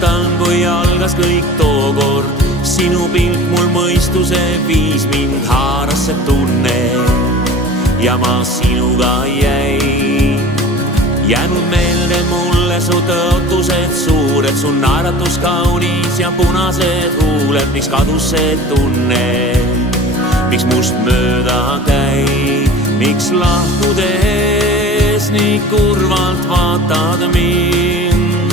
mäletan, kui algas kõik tookord, sinu pilk mul mõistuse viis, mind haaras see tunne ja ma sinuga jäin. Jäänud meelde mulle su tõotused suured, su naeratus kaunis ja punased huuled. Miks kadus see tunne, miks must mööda käib, miks lahkudes nii kurvalt vaatad mind,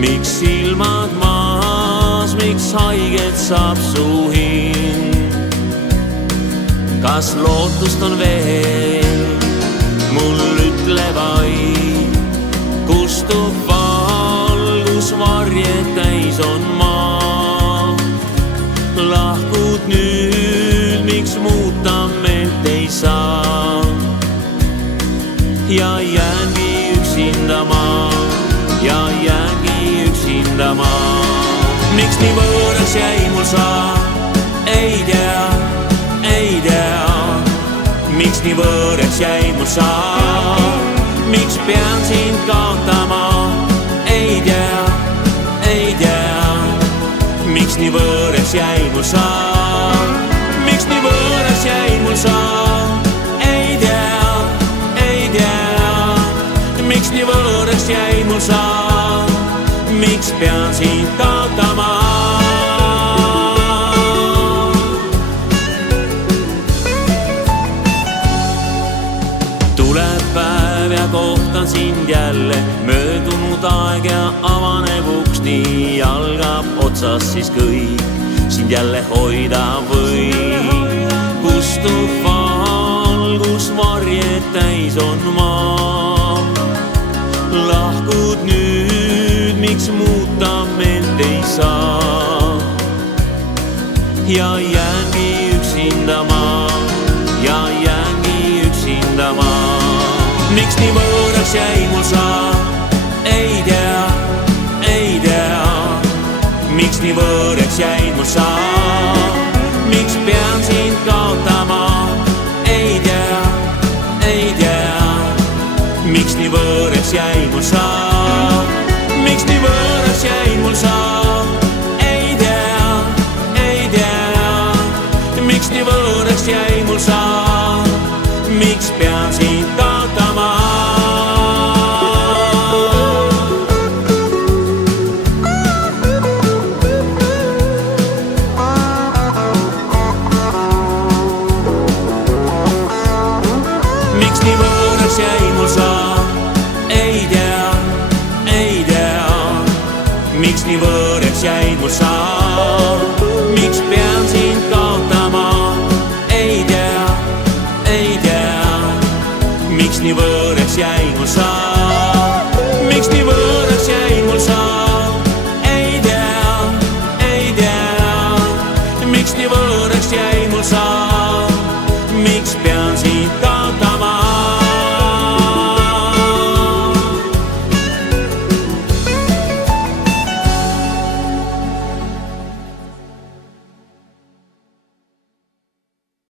miks silmad maas, miks haiget saab su hing. Kas lootust on veel, mul ütle vaid, kustub valgus, varjed täis on maa. Lahkud nüüd, miks muuta meelt ei saa ja jäängi üksinda ma, ja jäängi üksinda ma. Miks nii võõraks jäi mul sa, ei tea, ei tea. Miks nii võõraks jäi mul sa, miks pean sind kaotama, ei tea, ei tea. Miks nii võõraks jäi mul sa, miks nii võõraks jäi mul sa, ei tea, ei tea. Miks nii võõraks jäi mul sa, miks pean sind kaotama. Tuleb päev ja kohtan sind jälle, möödunud aeg ja avaneb uks, nii algab otsas siis kõik, sind jälle hoida võib. Kustub valgus, varjed täis on maa. Lahkud nüüd, miks muuta meelt ei saa ja jäängi üksinda ma, ja jäängi üksinda ma. Miks nii võõraks jäi mul sa, ei tea, ei tea. Miks nii võõraks jäi mul sa, miks pean sind kaotama, ei tea, ei tea. Miks nii võõraks jäi mul sa, miks nii võõraks jäi mul sa, ei tea, ei tea. Miks nii võõraks jäi mul sa, miks pean sind kaotama. Miks nii võõraks jäi mul sa, ei tea, ei tea. Miks nii võõraks jäi mul sa, miks pean sind kaotama, ei tea, ei tea. Miks nii võõraks jäi mul sa.